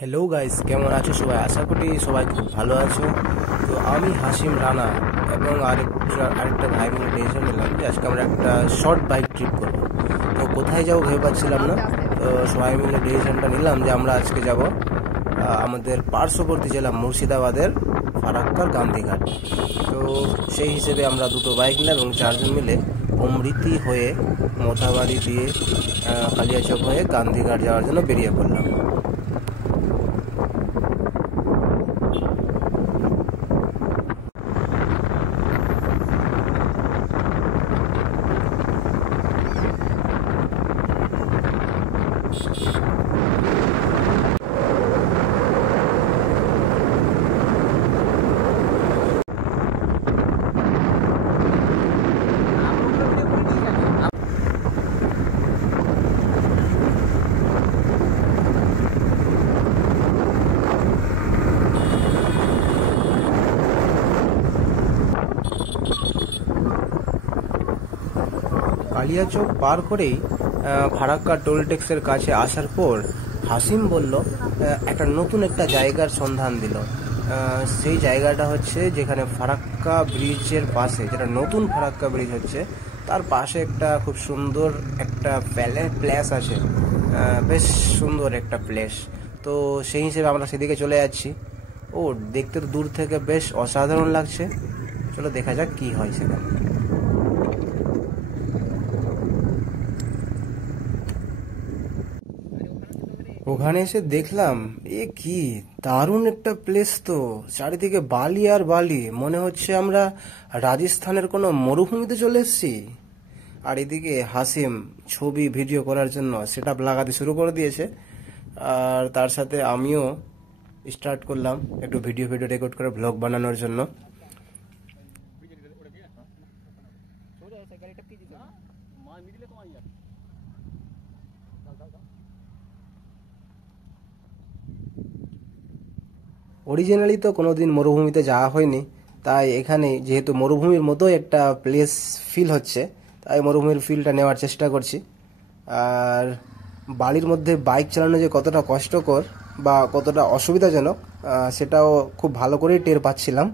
Hello guys, কেমন আছো সবাই? আশা করি সবাই খুব ভালো আছো। তো আমি হাসিম রানা এবং আরেকটা ভাই মিলে ডিসিশন নিলাম যে আজকে আমরা একটা শর্ট বাইক ট্রিপ করবো। তো কোথায় যাবো ভেবে পাচ্ছিলাম না, তো সবাই মিলে ডিসিশনটা নিলাম যে আমরা আজকে যাব আমাদের পার্শ্ববর্তী জেলা মুর্শিদাবাদের ফারাক্কার গান্ধীঘাট। তো সেই হিসেবে আমরা দুটো বাইক নিলাম এবং চারজন মিলে অমৃতি হয়ে মোথাবাড়ি দিয়ে কালিয়াচক হয়ে গান্ধীঘাট যাওয়ার জন্য বেরিয়ে পড়লাম। কালিয়াচক পার করেই ফারাক্কা টোল ট্যাক্সের কাছে আসার পর হাসিম বলল একটা নতুন একটা জায়গার সন্ধান দিল। সেই জায়গাটা হচ্ছে যেখানে ফারাক্কা ব্রিজের পাশে, যেটা নতুন ফারাক্কা ব্রিজ হচ্ছে তার পাশে একটা খুব সুন্দর একটা প্লেস আছে, বেশ সুন্দর একটা প্লেস। তো সেই হিসেবে আমরা সেদিকে চলে যাচ্ছি। ও দেখতে তো দূর থেকে বেশ অসাধারণ লাগছে, চলো দেখা যাক কি হয় সেখানে। ওখানে এসে দেখলাম কি দারুণ একটা প্লেস, তো চারিদিকে বালি আর বালি, মনে হচ্ছে আমরা রাজস্থানের কোনো মরুভূমিতে চলে এসেছি। আর এদিকে হাসিম ছবি ভিডিও করার জন্য সেটআপ লাগাতে শুরু করে দিয়েছে, আর তার সাথে আমিও স্টার্ট করলাম একটু ভিডিও রেকর্ড করে ব্লগ বানানোর জন্য। অরিজিনালি তো কোনোদিন মরুভূমিতে যাওয়া হয়নি, তাই এখানে যেহেতু মরুভূমির মতো একটা প্লেস ফিল হচ্ছে, তাই মরুভূমির ফিলটা নেওয়ার চেষ্টা করছি। আর বাড়ির মধ্যে বাইক চালানো যে কতটা কষ্টকর বা কতটা অসুবিধাজনক সেটাও খুব ভালো করেই টের পাচ্ছিলাম।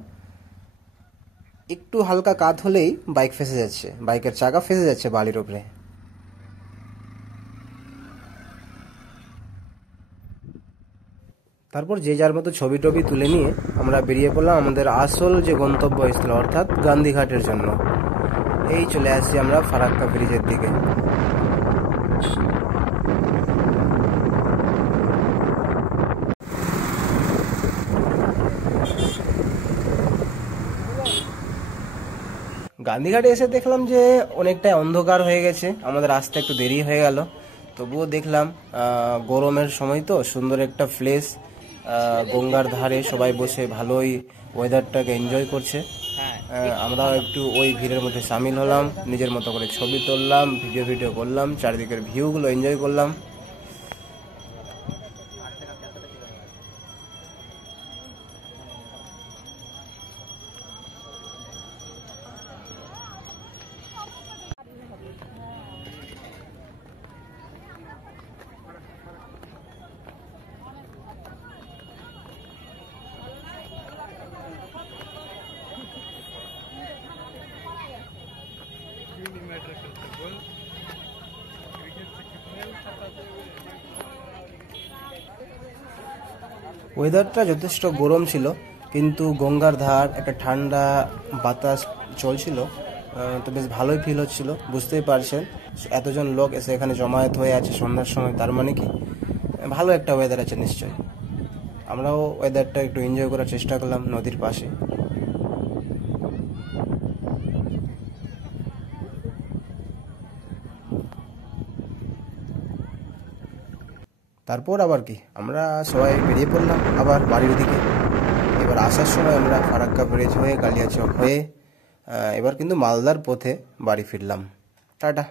একটু হালকা কাত হলেই বাইক ফেসে যাচ্ছে, বাইকের চাকা ফেসে যাচ্ছে বালির উপরে। তারপর যে যার মতো ছবি টবি তুলে নিয়ে আমরা বেরিয়ে পড়লাম আমাদের আসল যে গন্তব্যস্থল অর্থাৎ গান্ধীঘাটের জন্য। এই চলে আসছি আমরা ফারাক্কা ব্রিজের দিকে। গান্ধীঘাটে এসে দেখলাম যে অনেকটাই অন্ধকার হয়ে গেছে, আমাদের আসতে একটু দেরি হয়ে গেল। তবুও দেখলাম গরমের সময় তো সুন্দর একটা প্লেস, গঙ্গার ধারে সবাই বসে ভালোই ওয়েদারটাকে এনজয় করছে। আমরাও একটু ওই ভিড়ের মধ্যে সামিল হলাম, নিজের মতো করে ছবি তুললাম, ভিডিও করলাম, চারিদিকের ভিউগুলো এনজয় করলাম। ওয়েদারটা যথেষ্ট গরম ছিল, কিন্তু গঙ্গার ধার একটা ঠান্ডা বাতাস চলছিল, তো বেশ ভালোই ফিল হচ্ছিল। বুঝতেই পারছেন এতজন লোক এসে এখানে জমায়েত হয়ে আছে সন্ধ্যার সময়, তার মানে কি ভালো একটা ওয়েদার আছে নিশ্চয়ই। আমরাও ওয়েদারটা একটু এনজয় করার চেষ্টা করলাম নদীর পাশে। তারপর আবার কি আমরা সবাই বেরিয়ে পড়লাম আবার বাড়ির দিকে। এবার আসার সময় আমরা ফারাক্কা ব্রিজ হয়ে কালিয়াচক হয়ে এবার কিন্তু মালদার পথে বাড়ি ফিরলাম। টাটা।